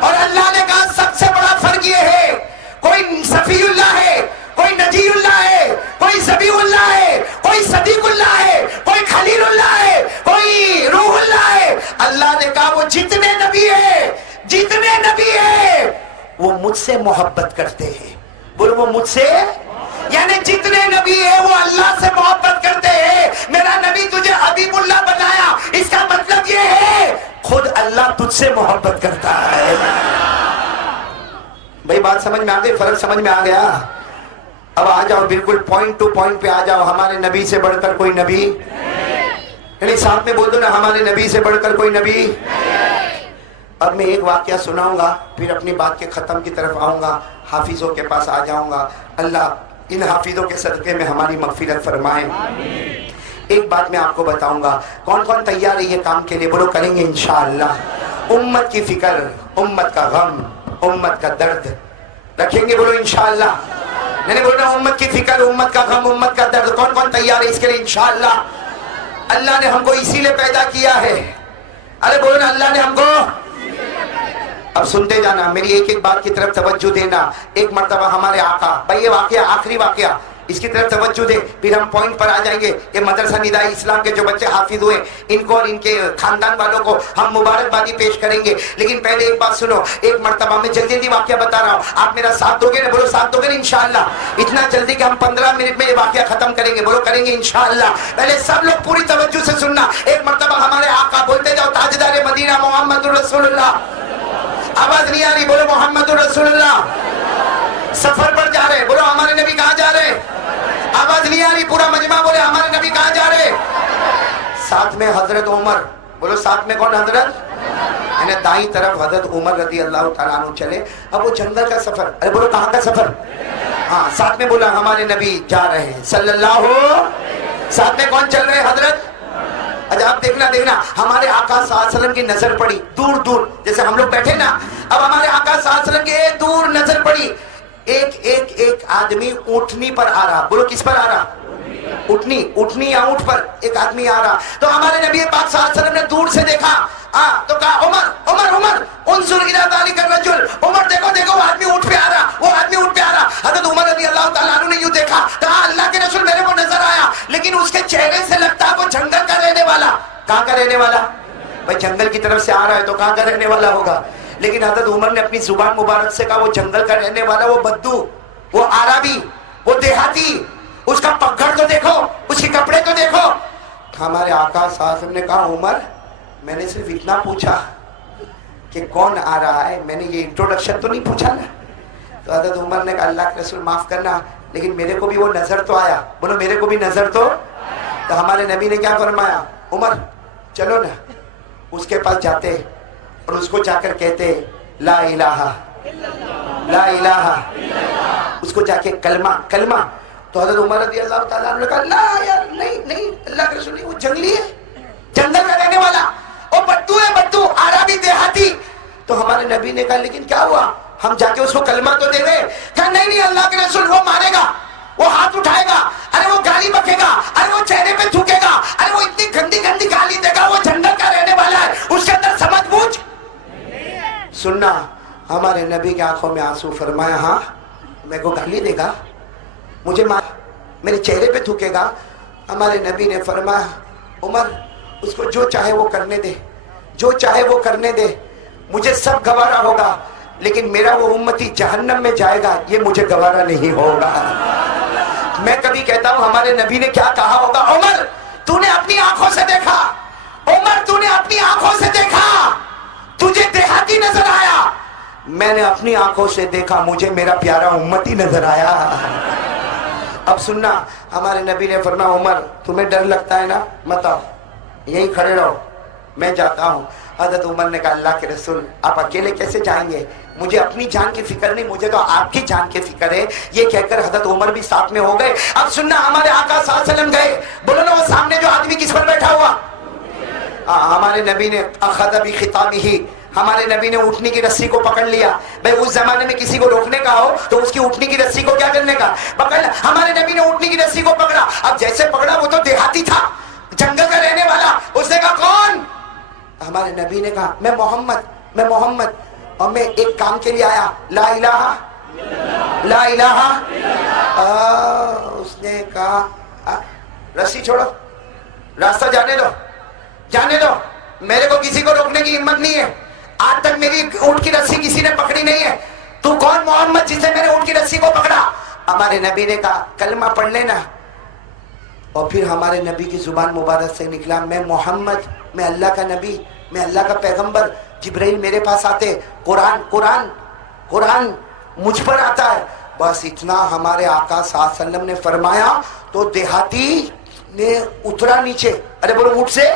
اور اللہ نے کہا سب سے بڑا فرق یہ ہے, کوئی صفی اللہ ہے, کوئی نجی اللہ ہے, کوئی ذبیح اللہ ہے, کوئی صدیق اللہ ہے, کوئی خلیل اللہ ہے, کوئی روح اللہ ہے. اللہ نے کہا وہ جتنے نبی ہیں وہ مجھ سے محبت کرتے ہیں. بولو وہ مجھ سے, یعنی جتنے نبی ہیں وہ اللہ سے محبت کرتے ہیں. میرا نبی تجھے حبیب اللہ بنایا, اس کا مطلب یہ ہے خود اللہ تجھ سے محبت کرتا ہے. بھائی بات سمجھ میں آ گئی, فرق سمجھ میں آ گیا؟ اب آ جاؤ بالکل پوائنٹ ٹو پوائنٹ پہ آ جاؤ. ہمارے نبی سے بڑھ کر کوئی نبی, یعنی ساتھ میں بول دو نا, ہمارے نبی سے بڑھ کر کوئی نبی. اب میں ایک واقعہ سناؤں گا, پھر اپنی بات کے ختم کی طرف آؤں گا, حافظوں کے پاس آ جاؤں گا. اللہ ان حافظوں کے صدقے میں ہماری مغفرت فرمائے. ایک بات میں آپ کو بتاؤں گا, کون کون تیار ہے یہ کام کے لیے؟ بولو کریں گے انشاءاللہ. امت کی فکر, امت کا غم, امت کا درد رکھیں گے. بولو انشاءاللہ. میں نے بولا امت کی فکر, امت کا غم, امت کا درد, کون کون تیار ہے اس کے لیے انشاءاللہ؟ اللہ نے ہم کو اسی لیے پیدا کیا ہے. ارے بولو نا, اللہ نے ہم کو. اب سنتے جانا, میری ایک ایک بات کی طرف توجہ دینا. ایک مرتبہ ہمارے آقا, بھائی یہ واقعہ آخری واقعہ, اس کی طرف توجہ دے, پھر ہم پوائنٹ پر آ جائیں گے. یہ مدرسہ ندائی اسلام کے جو بچے حافظ ہوئے ان کو اور ان کے خاندان والوں کو ہم مبارکبادی پیش کریں گے. لیکن پہلے ایک بات سنو, ایک مرتبہ میں جلدی جلدی واقعہ بتا رہا ہوں, آپ میرا ساتھ دو گے نا؟ بولو ساتھ دو گے نا انشاءاللہ؟ اتنا جلدی کہ ہم 15 منٹ میں یہ واقعہ ختم کریں گے. بولو کریں گے انشاءاللہ. پہلے سب لوگ پوری توجہ سے سننا. ایک مرتبہ ہمارے آقا, بولتے جاؤ, تاجدار مدینہ محمد رسول اللہ. آواز نہیں آ رہی, بولو محمد رسول اللہ. سفر پر جا رہے, بولو ہمارے نبی کہاں جا رہے؟ آواز نہیں آ رہی, پورا مجمع بولے ہمارے نبی کہاں جا رہے؟ ساتھ میں حضرت عمر. بولو ساتھ میں کون حضرت؟ یعنی دائیں طرف حضرت عمر رضی اللہ تعالیٰ عنہ چلے. اب وہ جنگل کا سفر, ارے بولو کہاں کا سفر؟ ہاں, ساتھ میں بولا ہمارے نبی جا رہے ہیں صلی اللہ. ساتھ میں کون چل رہے ہیں؟ حضرت. اچھا آپ دیکھنا ہمارے آقا صلی اللہ علیہ وسلم کی نظر پڑی دور دور, جیسے ہم لوگ بیٹھے نا, اب ہمارے آقا صلی اللہ علیہ وسلم کی ایک دور نظر پڑی. ایک آدمی اونٹنی پر آ رہا. بولو کس پر آ رہا؟ اونٹنی یا اونٹ پر ایک آدمی آ رہا. تو ہمارے نبی پاک صلی اللہ علیہ وسلم نے دور سے دیکھا تو کہا عمر انظر الی ذلک الرجل. عمر دیکھو وہ آدمی اونٹ پہ آ رہا, حضرت عمر رضی اللہ تعالیٰ عنہ نے یوں دیکھا, کہا اللہ کے رسول میرے کو نظر آیا, لیکن اس کے چہرے سے لگتا وہ جنگل کا رہنے والا. کہاں کا رہنے والا؟ بھائی جنگل کی طرف سے آ رہا ہے تو کہاں کا رہنے والا ہوگا؟ لیکن حضرت عمر نے اپنی زبان مبارک سے کہا وہ جنگل کا رہنے والا, وہ بدو, وہ عربی, وہ دیہاتی, اس کا پگڑ تو دیکھو, اس کے کپڑے تو دیکھو. ہمارے آقا صلی اللہ علیہ وسلم نے کہا عمر میں نے صرف اتنا پوچھا کہ کون آ رہا ہے, میں نے یہ انٹروڈکشن تو نہیں پوچھا نا. تو حضرت عمر نے کہا اللہ کے رسول معاف کرنا, لیکن میرے کو بھی وہ نظر تو آیا. بولو میرے کو بھی نظر تو. تو ہمارے نبی نے کیا فرمایا, عمر چلو نا اس کے پاس جاتے اور اس کو جا کر کہتے لا الہ لا الہ, اس کو جا کے کلمہ. تو حضرت عمر رضی اللہ تعالیٰ عنہ نے کہا لا یار نہیں اللہ کے رسول, وہ جنگلی ہے, جنگل کا رہنے والا, وہ بدو عربی دیہاتی. تو ہمارے نبی نے کہا لیکن کیا ہوا, ہم جا کے اس کو کلمہ تو دے گئے. کہا نہیں اللہ کے رسول, وہ مارے گا, وہ ہاتھ اٹھائے گا, ارے وہ گالی بکے گا, ارے وہ چہرے پہ تھوکے گا, ارے وہ اتنی گندی گالی دے گا, وہ جنگل کا رہنے والا ہے, اس کے اندر سمجھ بوجھ. سننا, ہمارے نبی کی آنکھوں میں آنسو. فرمایا ہاں میرے کو گالی دے گا, مجھے میرے چہرے پہ تھوکے گا. ہمارے نبی نے فرمایا عمر اس کو جو چاہے وہ کرنے دے, مجھے سب گوارا ہوگا, لیکن میرا وہ امتی جہنم میں جائے گا یہ مجھے گوارا نہیں ہوگا. میں کبھی کہتا ہوں ہمارے نبی نے کیا کہا ہوگا, عمر تو نے اپنی آنکھوں سے دیکھا, عمر تو نے اپنی آنکھوں سے دیکھا, تجھے دیہاتی نظر آیا, میں نے اپنی آنکھوں سے دیکھا, مجھے میرا پیارا امتی نظر آیا. اب سننا, ہمارے نبی نے فرمایا عمر تمہیں ڈر لگتا ہے نا, مت آؤ یہیں کھڑے رہو, میں جاتا ہوں. حضرت عمر نے کہا اللہ کے رسول آپ اکیلے کیسے جائیں گے, مجھے اپنی جان کی فکر نہیں, مجھے تو آپ کی جان کی فکر ہے. یہ کہہ کر حضرت عمر بھی ساتھ میں ہو گئے. اب سننا, ہمارے آقا صلی اللہ علیہ وسلم گئے, بولو نا وہ سامنے جو آدمی کس پر بیٹھا ہوا, ہمارے نبی نے اخذ بخطامہ, ہمارے نبی نے اٹھنی کی رسی کو پکڑ لیا. بھائی اس زمانے میں کسی کو روکنے کا ہو تو اس کی اٹھنی کی رسی کو کیا کرنے کا؟ پکڑ. ہمارے نبی نے اٹھنی کی رسی کو پکڑا. اب جیسے پکڑا وہ تو دیہاتی تھا, جنگل کا رہنے والا. اس نے کہا کون؟ ہمارے نبی نے کہا میں محمد اور میں ایک کام کے لیے آیا, لا الہ. اس نے کہا رسی چھوڑو, راستہ جانے دو, میرے کو کسی کو روکنے کی ہمت نہیں ہے. آج تک میری اونٹ کی رسی کسی نے پکڑی نہیں ہے. تو کون محمد جس نے میرے اونٹ کی رسی کو پکڑا؟ ہمارے نبی نے کہا کلمہ پڑھ لینا. اور پھر ہمارے نبی کی زبان مبارک سے نکلا میں محمد, میں اللہ کا نبی, میں اللہ کا پیغمبر. جبرائیل میرے پاس آتے, قرآن مجھ پر آتا ہے. بس اتنا ہمارے آقا صلی اللہ علیہ وسلم نے فرمایا تو دیہاتی نے اترا نیچے. ارے بولو مجھ سے.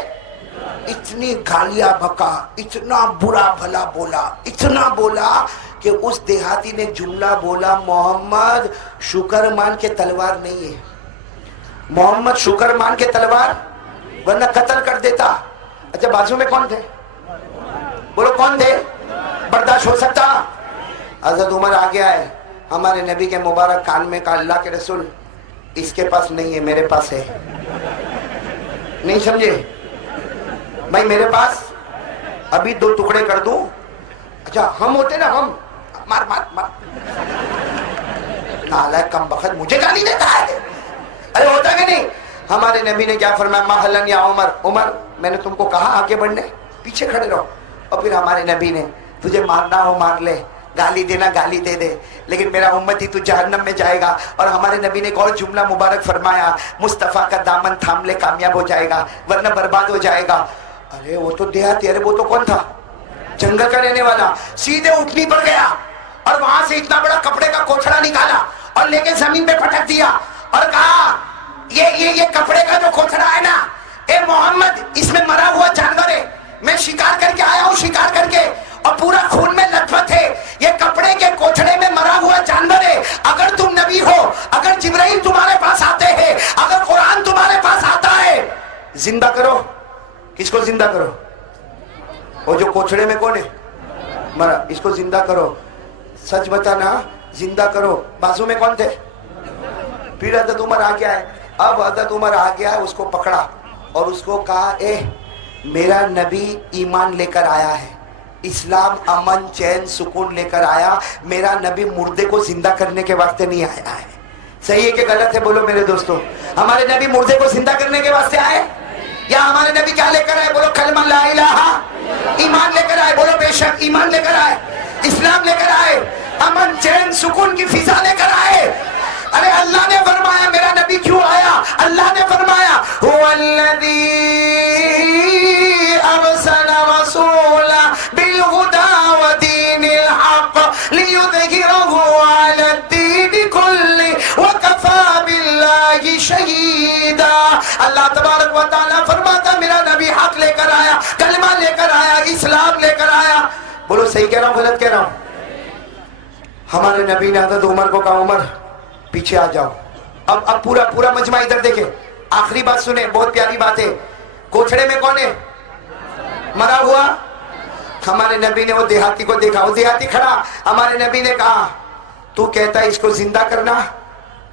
اتنی گالیاں بکا, اتنا برا بھلا بولا, اتنا بولا کہ اس دیہاتی نے جملہ بولا محمد شکر مان کے تلوار نہیں ہے, محمد شکر مان کے تلوار, ورنہ قتل کر دیتا. اچھا بازو میں کون تھے؟ بولو کون تھے؟ برداشت ہو سکتا؟ حضرت عمر آگے آئے, ہمارے نبی کے مبارک کان میں کہا اللہ کے رسول اس کے پاس نہیں ہے, میرے پاس ہے. نہیں سمجھے بھائی؟ میرے پاس ابھی 2 ٹکڑے کر دوں. اچھا ہم ہوتے نا, ہم مار نالائق کم بخت مجھے گالی دیتا ہے. ارے ہوتا کہ نہیں؟ ہمارے نبی نے کیا فرمایا محلن یا عمر میں نے تم کو کہا آگے بڑھنے, پیچھے کھڑے رہو. اور پھر ہمارے نبی نے تجھے مارنا ہو مار لے, گالی دینا گالی دے دے, لیکن میرا امتی تو جہنم میں جائے گا. اور ہمارے نبی نے ایک اور جملہ مبارک فرمایا مصطفیٰ کا دامن تھام لے کامیاب ہو جائے گا ورنہ برباد ہو جائے گا. ارے وہ تو دیہاتی, ارے وہ تو کون تھا؟ جنگل کا رہنے والا. سیدھے اٹھنی پر گیا اور وہاں سے اتنا بڑا کپڑے کا کوٹھڑا نکالا اور لے کے زمین پہ پٹک دیا اور کہا یہ کپڑے کا جو کوٹھڑا ہے نا, اے محمد اس میں مرا ہوا جانور ہے, میں شکار کر کے آیا ہوں, شکار کر کے, اور پورا خون میں لت پت ہے. یہ کپڑے کے کوٹھڑے میں مرا ہوا جانور ہے. اگر تم نبی ہو, اگر جبرائیل تمہارے پاس آتے ہیں, اگر قرآن تمہارے پاس آتا ہے, زندہ کرو. کس کو زندہ کرو؟ وہ جو کوٹھڑے میں کون ہے مرا, اس کو زندہ کرو. سچ بتانا, زندہ کرو. بازو میں کون تھے؟ پھر حضرت عمر آ گیا ہے. اب حضرت عمر آ گیا ہے, اس کو پکڑا اور اس کو کہا اے میرا نبی ایمان لے کر آیا ہے, اسلام امن چین سکون لے کر آیا. میرا نبی مردے کو زندہ کرنے کے واسطے نہیں آیا ہے. صحیح ہے کہ غلط ہے؟ بولو میرے دوستو, ہمارے نبی مردے کو زندہ کرنے کے واسطے آئے یا ہمارے نبی کیا لے کر آئے؟ بولو کلمہ لا الہ, ایمان لے کر آئے. بولو بے شک ایمان لے کر آئے, اسلام لے کر آئے, امن چین سکون کی فضا لے کر آئے. ارے اللہ نے فرمایا میرا نبی کیوں آیا؟ اللہ نے فرمایا هو الذی ارسل رسولا بالهدى ودین الحق لیظہرہ علی الدین کلہ وکفی باللہ شہیدا. اللہ تبارک و تعالیٰ فرماتا میرا نبی حق لے کر آیا, کلمہ لے کر آیا, اسلام لے کر آیا. بولو صحیح کہہ رہا ہوں غلط کہہ رہا ہوں؟ ہمارے نبی نے حضرت عمر کو کہا عمر پیچھے آ جاؤ. اب پورا مجمع ادھر دیکھیں, آخری بات سنیں, بہت پیاری بات ہے. کوٹھڑے میں کون ہے مرا ہوا؟ ہمارے نبی نے وہ دیہاتی کو دیکھا, وہ دیہاتی کھڑا. ہمارے نبی نے کہا تو کہتا ہے اس کو زندہ کرنا,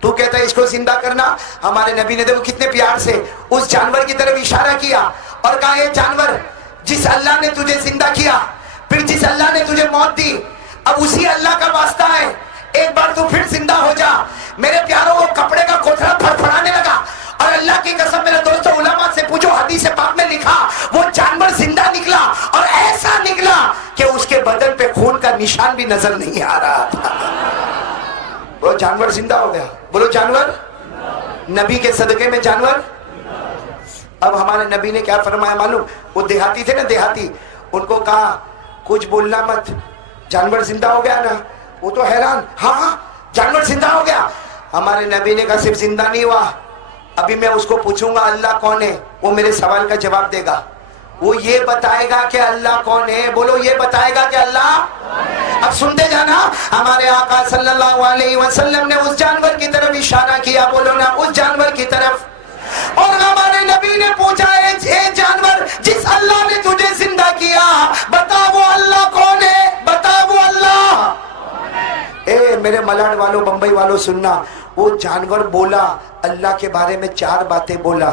تو کہتا ہے اس کو زندہ کرنا. ہمارے نبی نے دیکھو کتنے پیار سے اس جانور کی طرف اشارہ کیا اور کہا یہ جانور جس اللہ نے تجھے زندہ کیا, پھر جس اللہ نے تجھے موت دی, اب اسی اللہ کا واسطہ ہے, ایک بار تو پھر زندہ ہو جا. میرے پیاروں, وہ کپڑے کا کوٹھڑا پھڑپھڑانے لگا اور اللہ کی قسم میرے دوستوں علماء سے پوچھو, حدیث پاک میں لکھا وہ جانور زندہ نکلا اور ایسا نکلا کہ اس کے بدن پہ خون کا نشان بھی نظر نہیں آ رہا تھا. وہ جانور زندہ ہو گیا. بولو جانور, نبی کے صدقے میں جانور. اب ہمارے نبی نے کیا فرمایا معلوم؟ وہ دیہاتی تھے نا, دیہاتی, ان کو کہا کچھ بولنا مت, جانور زندہ ہو گیا نا. وہ تو حیران, ہاں جانور زندہ ہو گیا. ہمارے نبی نے کہا صرف زندہ نہیں ہوا, ابھی میں اس کو پوچھوں گا اللہ کون ہے, وہ میرے سوال کا جواب دے گا. وہ یہ بتائے گا کہ اللہ کون ہے. بولو یہ بتائے گا کہ اللہ. اب سنتے جانا, ہمارے آقا صلی اللہ علیہ وسلم نے اس جانور کی طرف اشارہ کیا. بولو نا اس جانور کی طرف. اور ہمارے نبی نے پوچھا اے جانور جس اللہ نے تجھے زندہ کیا بتا وہ اللہ میرے ملاڈ والوں بمبئی والوں سننا، وہ جانور بولا اللہ کے بارے میں 4 باتیں بولا.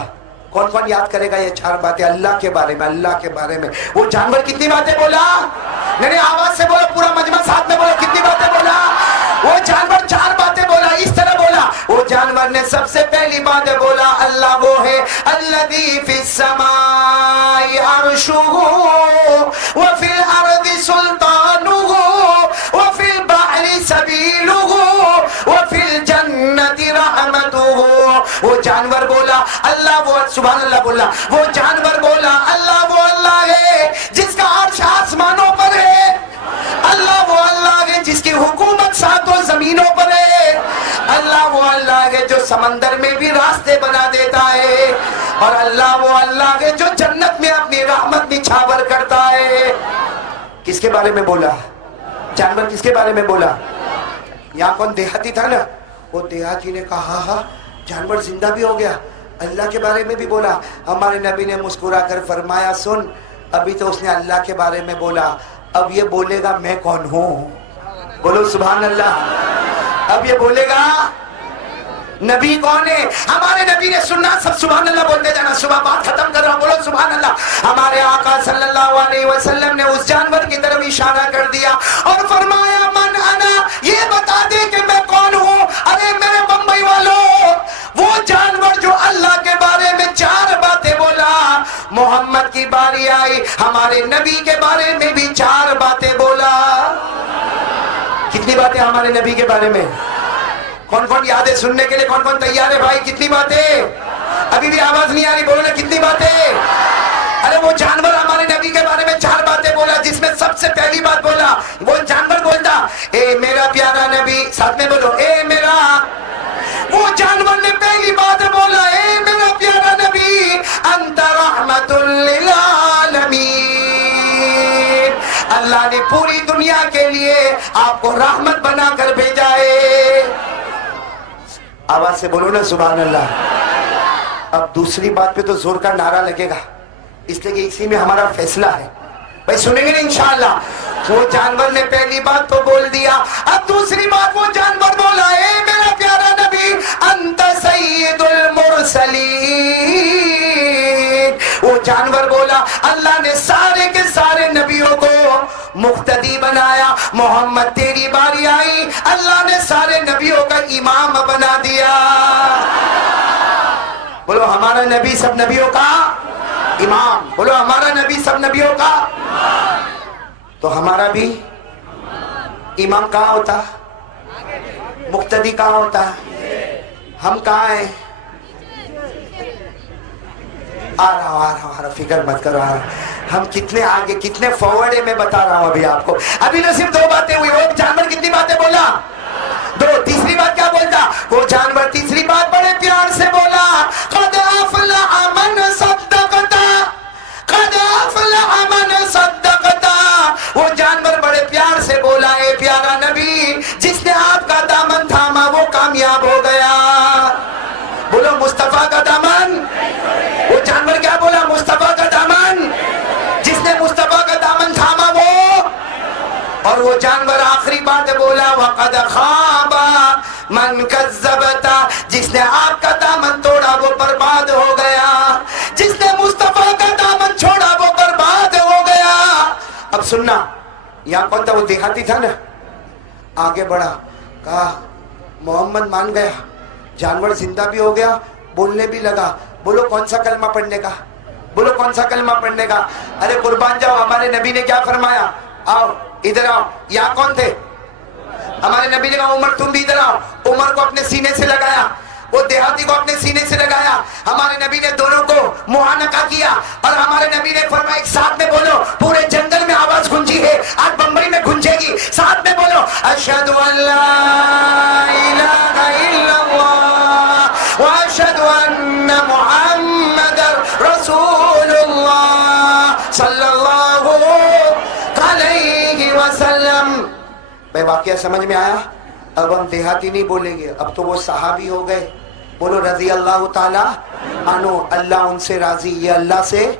کون کون یاد کرے گا یہ 4 باتیں اللہ کے بارے میں؟ اللہ کے بارے میں وہ جانور کتنی باتیں بولا؟ نہیں آواز سے بولو، پورا مجمع ساتھ میں بولو، کتنی باتیں بولا؟ وہ جانور 4 باتیں بولا. اس طرح بولا وہ جانور نے سب سے پہلی بات بولا اللہ وہ ہے الذی فی السماء عرشہ وفی الارض سلطانہ وفی البحر سبیلہ وفی الجنت رحمتہ. وہ جانور بولا اللہ وہ، سبحان اللہ بولا، وہ جانور بولا اللہ وہ اللہ ہے جس کا عرش آسمانوں پر ہے. اللہ وہ اللہ ہے جس کی حکومت 7 زمینوں پر ہے. اللہ وہ اللہ ہے جو سمندر میں بھی راستے بنا دیتا ہے. اور اللہ وہ اللہ ہے جو جنت میں اپنی رحمت نچھاور کرتا ہے. کس کے بارے میں بولا؟ جانور کس کے بارے میں بولا؟ یہاں کون دیہاتی تھا نا، وہ دیہاتی نے کہا ہاں جانور زندہ بھی ہو گیا. اللہ کے بارے میں بھی بولا. ہمارے نبی نے مسکرا کر فرمایا سن، ابھی تو اس نے اللہ کے بارے میں بولا، اب یہ بولے گا میں کون ہوں. بولو سبحان اللہ. اب یہ بولے گا نبی کون ہے. ہمارے نبی نے سننا، سب سبحان اللہ بولتے جانا. صبح بات ختم کر رہا ہوں، بولو سبحان اللہ. ہمارے آقا صلی اللہ علیہ وسلم نے اس جانور کی طرف اشارہ کر دیا اور فرمایا من انا، یہ بتا دے کہ میں کون ہوں. ارے میرے بمبئی والوں، وہ جانور جو اللہ کے بارے میں 4 باتیں بولا، محمد کی باری آئی ہمارے نبی کے بارے میں بھی 4 باتیں بولا. کتنی باتیں ہمارے نبی کے بارے میں؟ کون کون یاد ہے سننے کے لیے؟ کون کون تیار ہے بھائی؟ کتنی باتیں؟ ابھی بھی آواز نہیں آ رہی، بولو نا کتنی باتیں؟ ارے وہ جانور ہمارے نبی کے بارے میں 4 باتیں بولا، جس میں سب سے پہلی بات بولا وہ جانور بولتا اے میرا پیارا نبی. ساتھ میں بولو اے میرا. وہ جانور نے پہلی بات بولا اے میرا پیارا نبی انت رحمت للعالمین. اللہ نے پوری دنیا کے لیے آپ کو رحمت بنا کر بھیجا ہے. آواز سے بولو نا سبحان اللہ. اب دوسری بات پہ تو زور کا نعرہ لگے گا، اس لیے کہ اسی میں ہمارا فیصلہ ہے. بھائی سنیں گے نا انشاءاللہ. وہ جانور نے پہلی بات تو بول دیا، اب دوسری بات وہ جانور بولا اے میرا پیارا نبی انت سید المرسلین. وہ جانور بولا اللہ نے سارے کے سارے نبیوں کو مقتدی بنایا. محمد تیری باری آئی، اللہ نے سارے نبیوں کا امام بنا دیا. بولو ہمارا نبی سب نبیوں کا امام. بولو ہمارا نبی سب نبیوں کا. تو ہمارا بھی امام کہاں ہوتا؟ مقتدی کہاں ہوتا؟ ہم کہاں ہیں؟ آ رہا فکر مت کرو. ہم کتنے آگے کتنے فارورڈ ہے میں بتا رہا ہوں ابھی آپ کو. ابھی تو صرف 2 باتیں ہوئی. وہ جانور کتنی باتیں بولا؟ 2. تیسری بات کیا بولتا وہ جانور؟ تیسری بات بڑے پیار سے بولا قد افلح من صدقتا، قد افلح من صدقتا. وہ جانور بڑے پیار سے بولا اے پیارا نبی جس نے آپ کا دامن تھاما وہ کامیاب ہو گیا. بولو مصطفیٰ کا دامن. وہ جانور کیا بولا؟ مصطفیٰ کا دامن. جس نے مصطفیٰ کا دامن تھاما وہ. اور وہ جانور آخری بات بولا وقد خاب من کذبتا، جس نے آپ کا دامن توڑا وہ برباد ہو گیا. جس نے مصطفیٰ کا دامن چھوڑا وہ برباد ہو گیا. اب سننا، یہاں کون تھا؟ وہ دیہاتی تھا نا. آگے بڑھا، کہا محمد مان گیا، جانور زندہ بھی ہو گیا، بولنے بھی لگا. بولو کون سا کلمہ پڑھنے کا؟ بولو کون سا کلمہ پڑھنے کا؟ ارے قربان جاؤ، ہمارے نبی نے کیا فرمایا؟ آؤ ادھر آؤ. یہاں کون تھے؟ ہمارے نبی نے کہا عمر تم بھی ادھر آؤ. عمر کو اپنے سینے سے لگایا، وہ دیہاتی کو اپنے سینے سے لگایا. ہمارے نبی نے دونوں کو معانقہ کیا اور ہمارے نبی نے فرمایا ایک ساتھ میں بولو. پورے جنگل میں آواز گونجی ہے، آج بمبئی میں گونجے گی. ساتھ میں بولو اشہد ان لا الہ الا اللہ واشہد ان محمد رسول اللہ صلی اللہ علیہ وسلم. بھائی واقعہ سمجھ میں آیا؟ اب ہم دیہاتی نہیں بولیں گے، اب تو وہ صحابی ہو گئے. بولو رضی اللہ تعالی عنہ، اللہ ان سے راضی، یہ اللہ سے.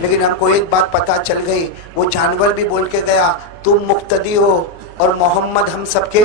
لیکن ہم کو ایک بات پتا چل گئی، وہ جانور بھی بول کے گیا تم مقتدی ہو اور محمد ہم سب کے.